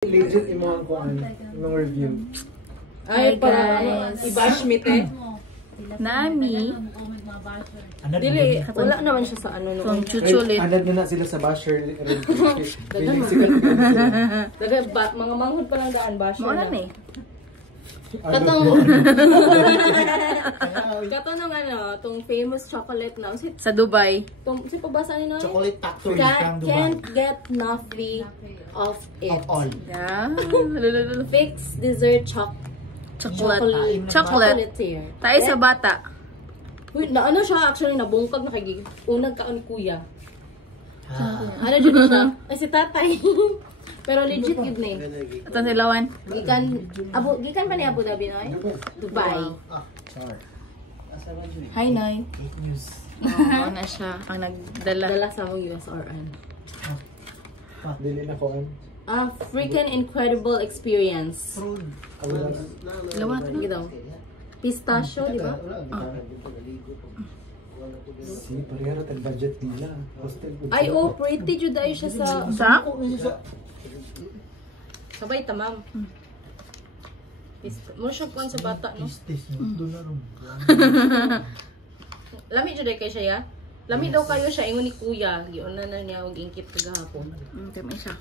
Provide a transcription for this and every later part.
Legit imong kuan ng review. Ay, para i-bash me te. Nami. Dili, wala naman siya sa ano From noon. chuchulit. Anad na sila sa basher review. Mga manghod pa lang daan, basher Mao na na. ni. Katong ano, tong famous chocolate na. Sa Dubai. Si pabasa ni Noy? Chocolate factory from Dubai. Can't get enough of it. Of all. Yeah. Fix dessert Chocolate. Chocolate. Chocolatier. Tayo sa bata. Uy, na ano siya actually nabungkag na kay unang kaon ni kuya. Ano jud siya? Ay si tatay. Pero legit gid ni. Atong silawan. Gikan pa ni Abu Dhabi Noy? Dubai. Hi Noy. Fake news. Mao na siya ang nagdala. Dala sa mong USRN. Dili na kuan. Freaking incredible experience. Lawan na. Gitaw. Pistachio, di ba? Si parehara tag budget nila. Hostel. Ay, oh, pretty jud ay siya sa Sa? sabay tamam. Mo siya kuan sa bata, no? Doon na rin. Lami jud ay kay siya, ya? Lami daw kayo siya ingon ni kuya. Giuna na niya og ingkit kagahapon. Kami siya.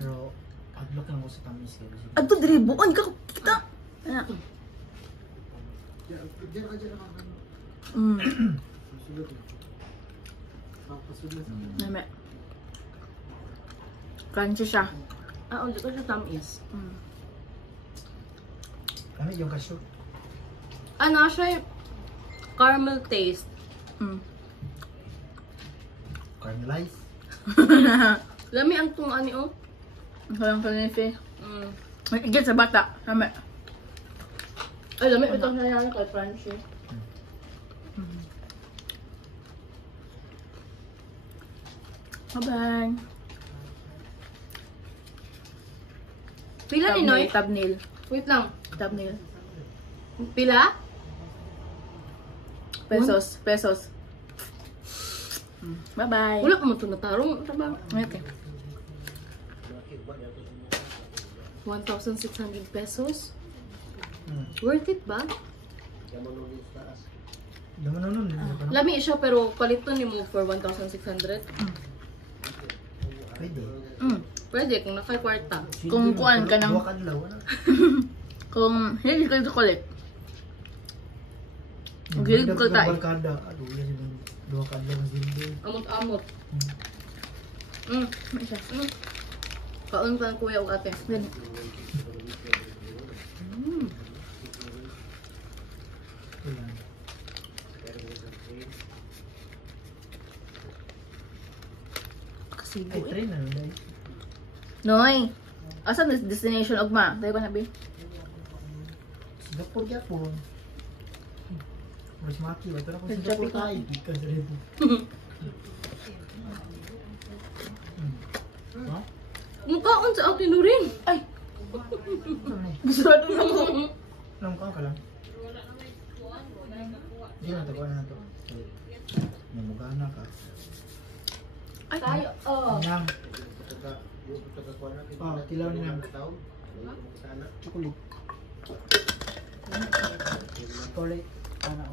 Pero, padlock lang ko sa tamis. Adto diri buon ka kita. Ana. Nami. Crunchy siya. Ulit ko siya tamis. Kami yung cashew. Ano siya? Caramel taste. Caramelize. Lami ang tung ani, oh. Kalang kanife. Igit sa bata. Nami. Ay, lami ito siya yan kay crunchy. Bye-bye. Pila ni Noy? Tabnil. Wait lang. Tabnil. Pila? Pesos. Pesos. Bye-bye. Wala ka mo ito natarong. Ano ba? Okay. 1,600 pesos? Worth it ba? Naman nun. Lami siya pero paliton ni mo for 1,600. Pwede. Pwede kung nakay-kwarta. Kung kuan ka ng... Dua kadlaw. Kung hindi ka chocolate. Gilig ko tayo. Barkada. Aduh, dua kadlaw ng zindi. Amot-amot. May siya. Kaon pa ng kuya o ate. Gani. Ayan. Kasibo Ay, eh. train na nun. Noy! Asan is destination ugma? Tayo ba nabi? Singapore Japon. Mas maki ba? Pero kung Sa Singapore Japan. tayo, di ka sa rin. Ha? Mukhaon sa ate Nurin. Ay! Gusto na ito. Anong ka lang? Hindi na ito. Kuha na ito. Namugana ka. Ay! Tayo, oh. Nang. Oh, tilaw niya. Chocolate. Chocolate. Ano?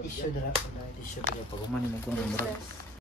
Tissue dara. Tissue dara. Pag umani mo kung